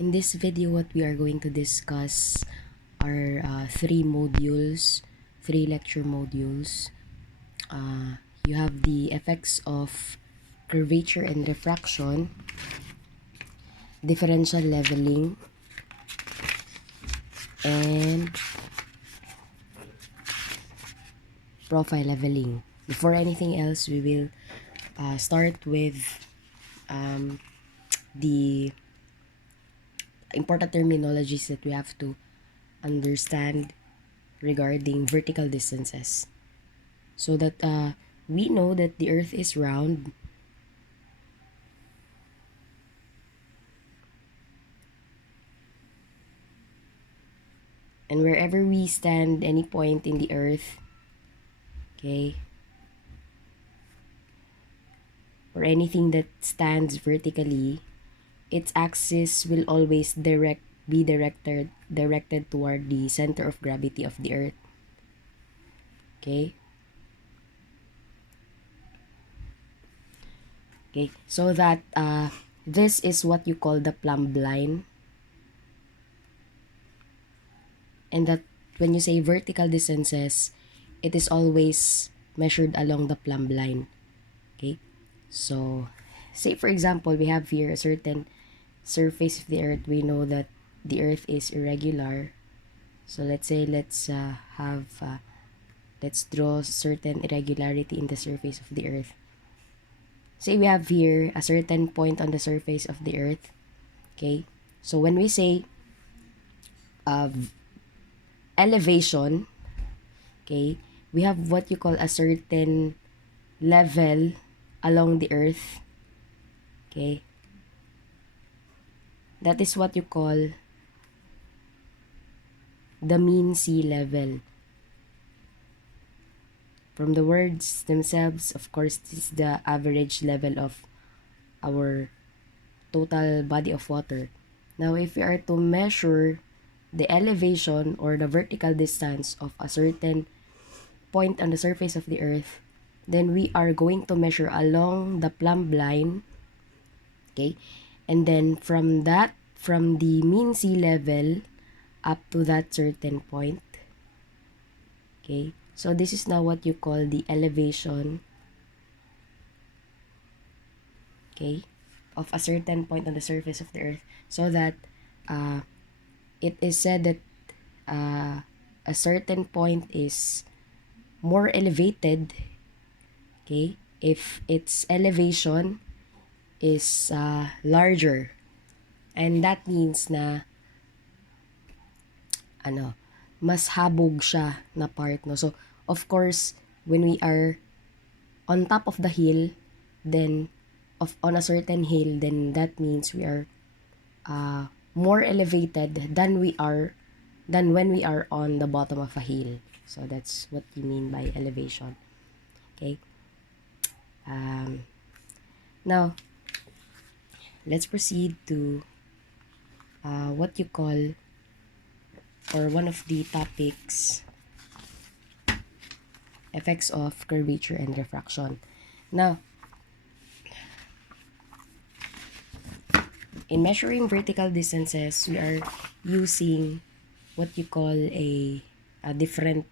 In this video, what we are going to discuss are three lecture modules. You have the effects of curvature and refraction, differential leveling, and profile leveling. Before anything else, we will start with the important terminologies that we have to understand regarding vertical distances, so that we know that the earth is round, and wherever we stand, any point in the earth, okay, or anything that stands vertically, its axis will always be directed toward the center of gravity of the earth. Okay, so that this is what you call the plumb line, and that when you say vertical distances, it is always measured along the plumb line. Okay, so say for example, we have here a certain surface of the earth. We know that the earth is irregular, so let's draw certain irregularity in the surface of the earth. Say we have here a certain point on the surface of the earth. Okay, so when we say elevation, okay, we have what you call a certain level along the earth. Okay, that is what you call the mean sea level. From the words themselves, of course, this is the average level of our total body of water. Now, if we are to measure the elevation or the vertical distance of a certain point on the surface of the earth, then we are going to measure along the plumb line. Okay, and then from the mean sea level up to that certain point. Okay, so this is now what you call the elevation, okay, of a certain point on the surface of the earth, so that it is said that a certain point is more elevated, okay, if its elevation is larger, and that means na mas habog siya na part, no? So of course, when we are on top of the hill, then on a certain hill, then that means we are more elevated than when we are on the bottom of a hill. So that's what you mean by elevation. Okay, now let's proceed to what you call, or one of the topics, effects of curvature and refraction. Now, in measuring vertical distances, we are using what you call a different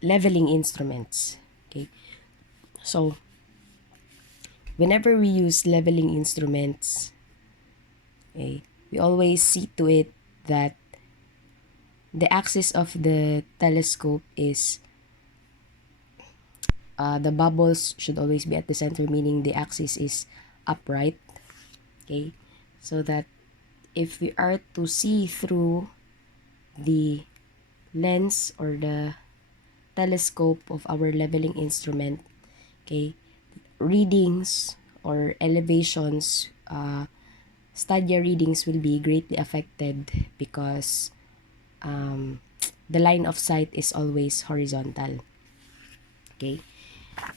leveling instruments. Okay, so whenever we use leveling instruments, okay, we always see to it that the axis of the telescope is the bubbles should always be at the center, meaning the axis is upright. Okay, so that if we are to see through the lens or the telescope of our leveling instrument, okay, readings or elevations, stadia readings will be greatly affected, because the line of sight is always horizontal. Okay,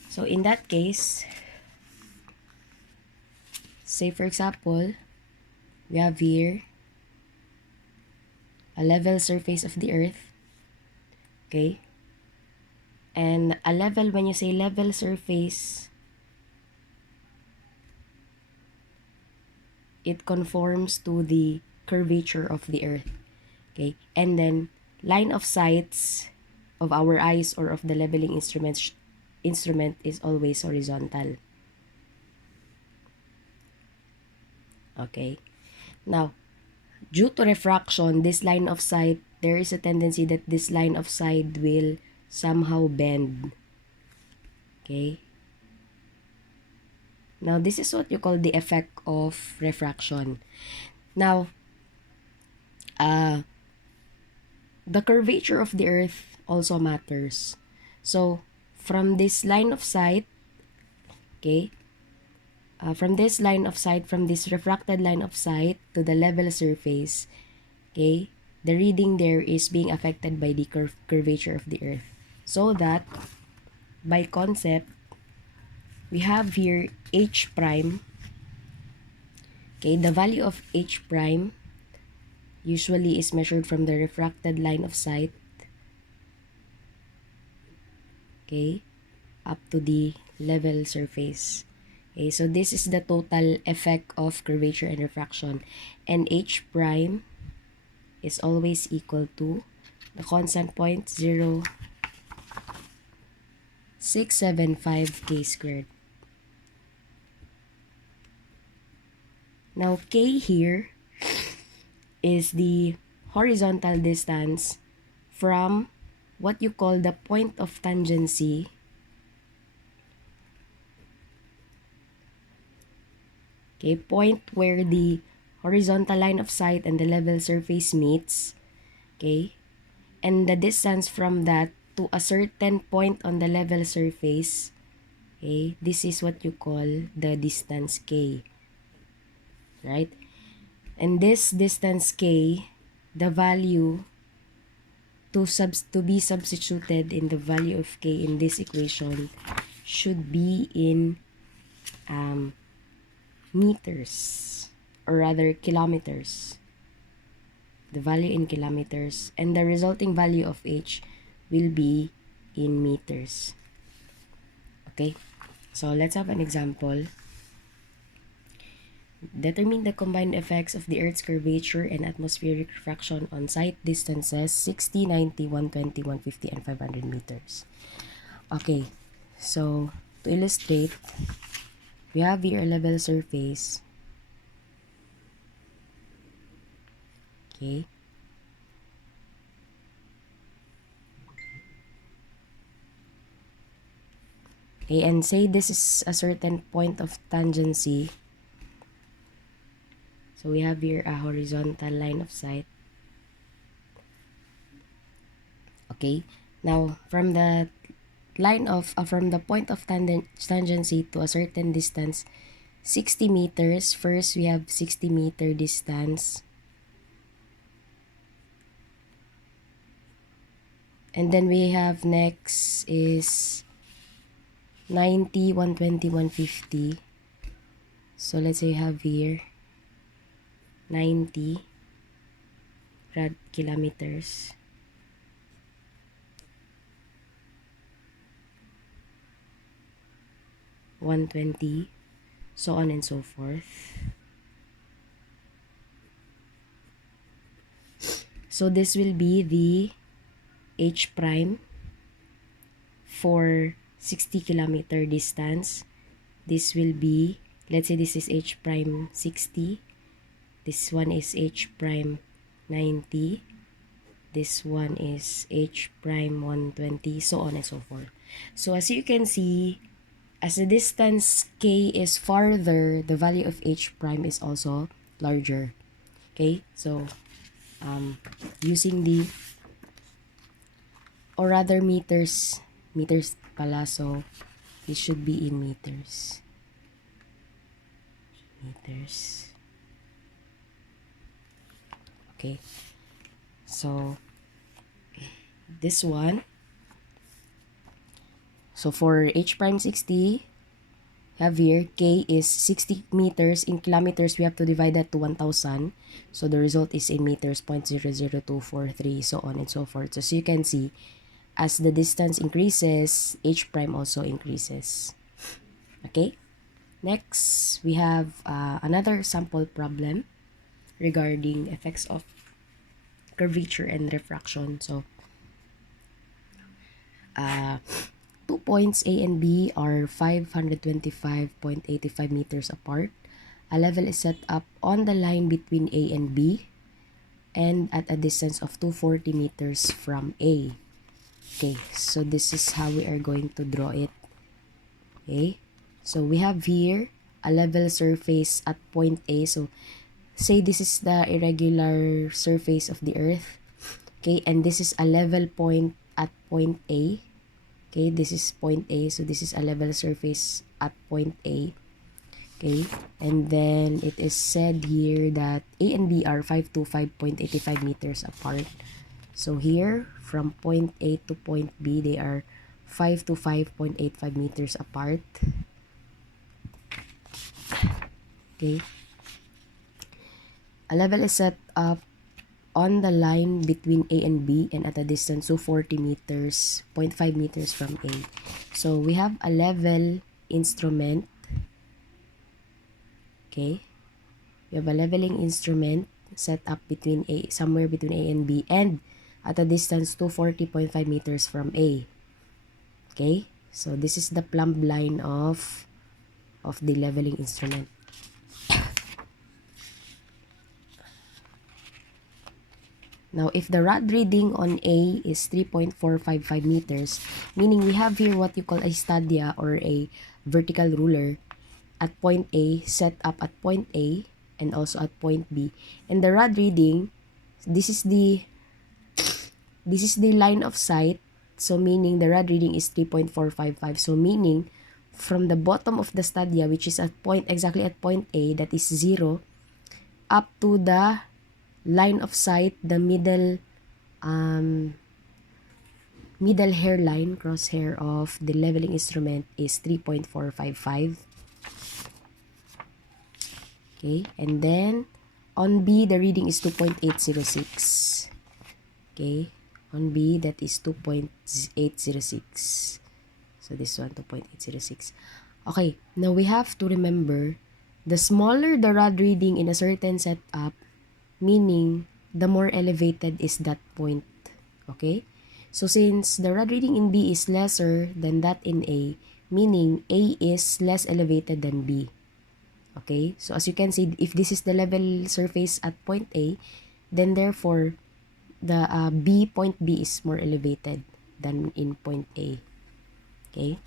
so in that case, say for example, we have here a level surface of the earth. Okay, and a level, when you say level surface, it conforms to the curvature of the Earth. Okay, and then line of sights of our eyes or of the leveling instrument is always horizontal. Okay, now due to refraction, this line of sight, there is a tendency that this line of sight will somehow bend. Okay, now this is what you call the effect of refraction. Now the curvature of the Earth also matters. So from this line of sight, okay, from this refracted line of sight to the level surface, okay, the reading there is being affected by the curvature of the Earth. So that, by concept, we have here h prime. Okay, the value of h prime usually is measured from the refracted line of sight, okay, up to the level surface. Okay, so this is the total effect of curvature and refraction, and h prime is always equal to the constant point 0.675 k squared. Now k here is the horizontal distance from what you call the point of tangency okay, point where the horizontal line of sight and the level surface meets, okay, and the distance from that to a certain point on the level surface, okay, this is what you call the distance k, right? And this distance k, the value to be substituted in the value of k in this equation should be in meters, or rather kilometers. The value in kilometers, and the resulting value of h will be in meters. Okay, so let's have an example. Determine the combined effects of the Earth's curvature and atmospheric refraction on sight distances 60, 90, 120, 150, and 500 meters. Okay, so to illustrate, we have here a level surface. Okay. Okay, and say this is a certain point of tangency. So we have here a horizontal line of sight. Okay, now from the from the point of tangency to a certain distance, 60 meters. First, we have 60-meter distance. And then we have next is 90, 120, 150. So let's say we have here 90 kilometers. $120, so on and so forth. So this will be the h prime for 60-kilometer distance. This will be, let's say this is h prime 60. This one is h prime 90. This one is h prime 120, so on and so forth. So as you can see, as the distance k is farther, the value of h prime is also larger. Okay, so using the, or rather meters pala, so this should be in meters. Okay, so this one, so for h prime 60, have here k is 60 meters. In kilometers, we have to divide that to 1,000, so the result is in meters, 0.00243, so on and so forth. So you can see, as the distance increases, h prime also increases. Okay, Next, we have another sample problem regarding effects of curvature and refraction. So, 2 points A and B are 525.85 meters apart. A level is set up on the line between A and B and at a distance of 240 meters from A. Okay, so this is how we are going to draw it. Okay, so we have here a level surface at point A. So, say this is the irregular surface of the earth. Okay, and this is a level point at point A. Okay, this is point A. So, this is a level surface at point A. Okay, and then it is said here that A and B are 525.85 meters apart. So, here, from point A to point B, they are 525.85 meters apart. Okay. A level is set up on the line between A and B and at a distance of 40 meters, 0.5 meters from A. So, we have a level instrument. Okay. We have a leveling instrument set up between A, somewhere between A and B, and at a distance 240.5 meters from A. Okay. So, this is the plumb line of the leveling instrument. Now, if the rod reading on A is 3.455 meters, meaning we have here what you call a stadia or a vertical ruler at point A, set up at point A and also at point B. And the rod reading, this is the line of sight. So, meaning the rod reading is 3.455. So, meaning from the bottom of the stadia, which is at point, exactly at point A, that is 0, up to the line of sight, the middle hairline, crosshair of the leveling instrument is 3.455. Okay, and then on B, the reading is 2.806. Okay, on B, that is 2.806. So this one, 2.806. Okay, now we have to remember, the smaller the rod reading in a certain setup, meaning the more elevated is that point. Okay? So, since the rod reading in B is lesser than that in A, meaning A is less elevated than B. Okay? So, as you can see, if this is the level surface at point A, then therefore, the point B is more elevated than in point A. Okay?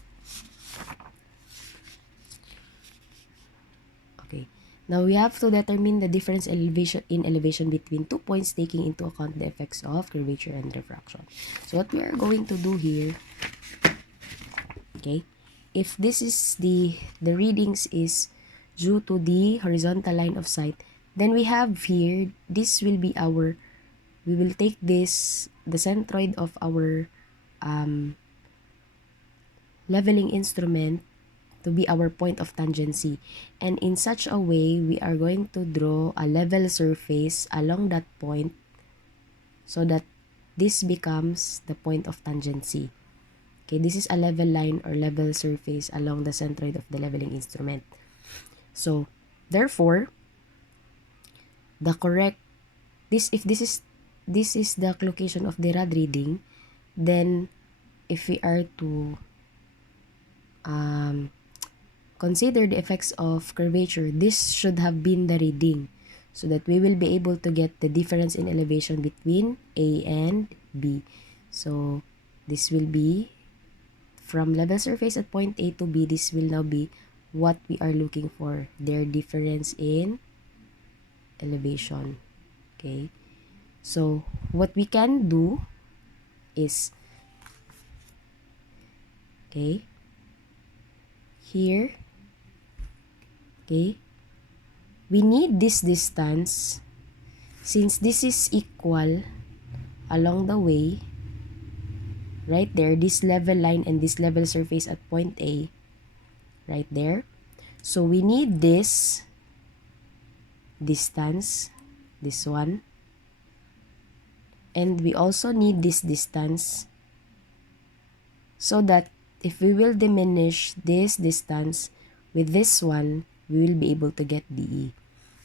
Okay. Now, we have to determine the difference in elevation between 2 points, taking into account the effects of curvature and refraction. So, what we are going to do here, okay, if this is the readings is due to the horizontal line of sight, then we have here, this will be our, we will take this, the centroid of our leveling instrument to be our point of tangency. And in such a way, we are going to draw a level surface along that point so that this becomes the point of tangency. Okay, this is a level line or level surface along the centroid of the leveling instrument. So, therefore, the correct, if this is the location of the rod reading, then if we are to consider the effects of curvature, this should have been the reading so that we will be able to get the difference in elevation between A and B. So, this will be from level surface at point A to B, this will now be what we are looking for, their difference in elevation. Okay? So, what we can do is, okay, here, okay, we need this distance since this is equal along the way, right there, this level line and this level surface at point A, right there. So, we need this distance, this one, and we also need this distance so that if we will diminish this distance, with this one, we will be able to get DE.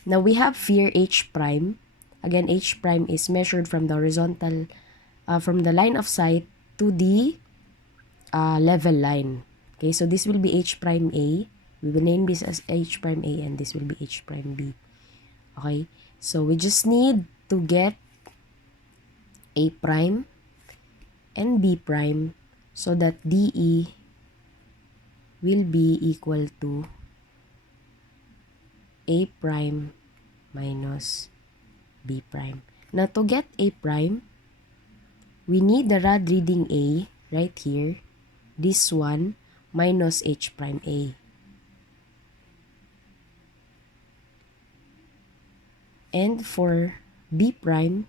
Now, we have here H prime. Again, H prime is measured from the horizontal, from the line of sight to the level line. Okay, so this will be H prime A. We will name this as H prime A, and this will be H prime B. Okay, so we just need to get A prime and B prime so that DE will be equal to A prime minus B prime. Now, to get A prime, we need the rod reading A right here, this one, minus H prime A. And for B prime,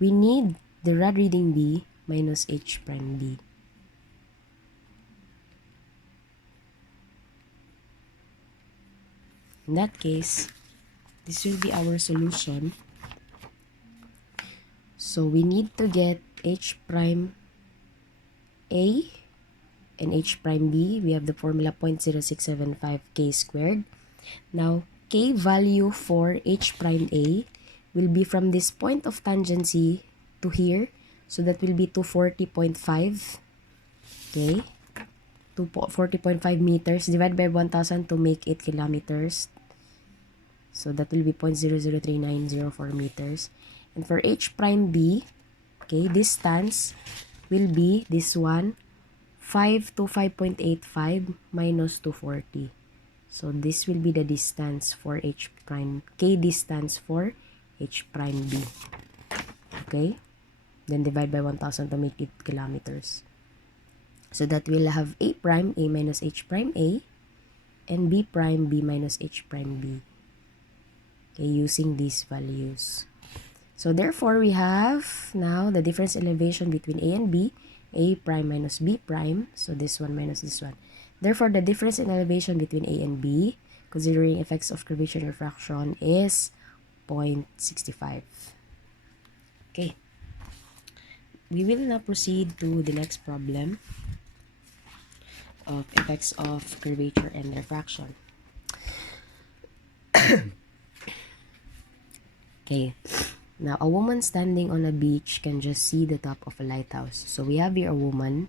we need the rod reading B minus H prime B. In that case, this will be our solution. So we need to get H prime A and H prime B. We have the formula 0.0675 K squared. Now, K value for H prime A will be from this point of tangency to here. So that will be 240.5. Okay. 240.5 meters divided by 1,000 to make it kilometers. So that will be 0.003904 meters. And for H prime B, okay, distance will be this one, 5 to 5.85 minus 240. So this will be the distance for H prime, K distance for H prime B. Okay? Then divide by 1,000 to make it kilometers. So that will have A prime, A minus H prime A, and B prime, B minus H prime B. Okay, using these values. So therefore, we have now the difference elevation between A and B, A prime minus B prime. So this one minus this one. Therefore, the difference in elevation between A and B, considering effects of curvature and refraction, is 0.65. Okay. We will now proceed to the next problem of effects of curvature and refraction. Okay. Now, a woman standing on a beach can just see the top of a lighthouse. So we have here a woman,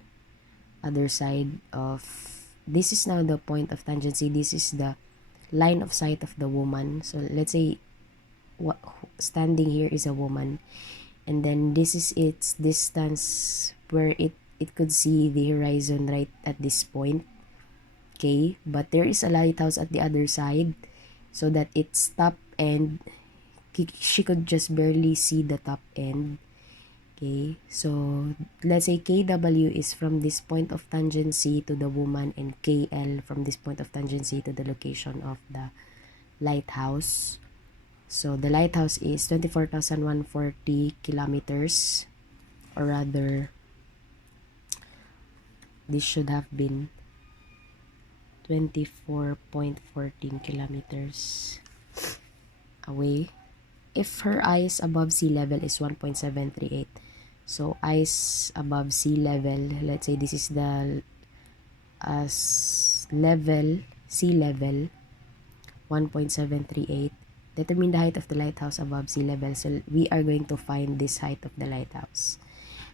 other side of, this is now the point of tangency. This is the line of sight of the woman. So let's say what standing here is a woman, and then this is its distance where it could see the horizon right at this point. Okay, but there is a lighthouse at the other side, so that its top end, she could just barely see the top end. Okay, so let's say KW is from this point of tangency to the woman, and KL from this point of tangency to the location of the lighthouse. So the lighthouse is 24,140 kilometers, or rather, this should have been 24.14 kilometers away. If her eyes above sea level is 1.738, so eyes above sea level, let's say this is the level, sea level, 1.738, determine the height of the lighthouse above sea level. So we are going to find this height of the lighthouse.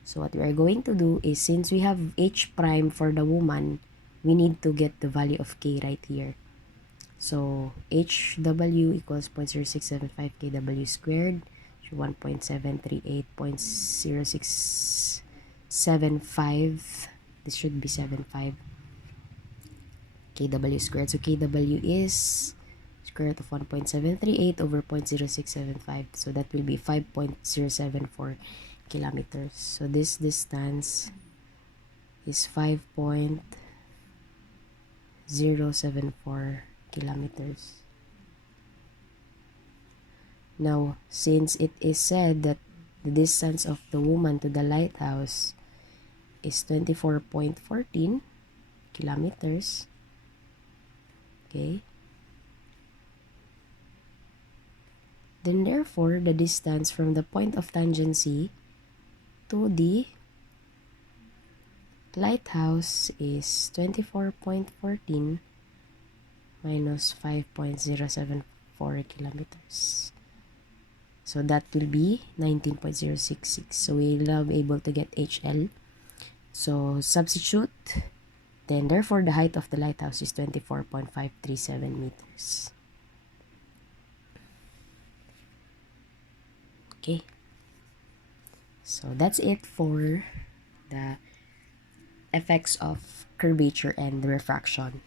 So what we are going to do is, since we have H prime for the woman, we need to get the value of K right here. So HW equals 0.0675 KW squared, 1.738.0675. This should be 75 KW squared. So KW is square root of 1.738 over 0.0675. So that will be 5.074 kilometers. So this distance is 5.074 kilometers. Now, since it is said that the distance of the woman to the lighthouse is 24.14 kilometers, okay, then therefore the distance from the point of tangency to the lighthouse is 24.14 minus 5.074 kilometers. So that will be 19.066. So we'll be able to get HL. So substitute. Then therefore the height of the lighthouse is 24.537 meters. Okay. So that's it for the effects of curvature and refraction.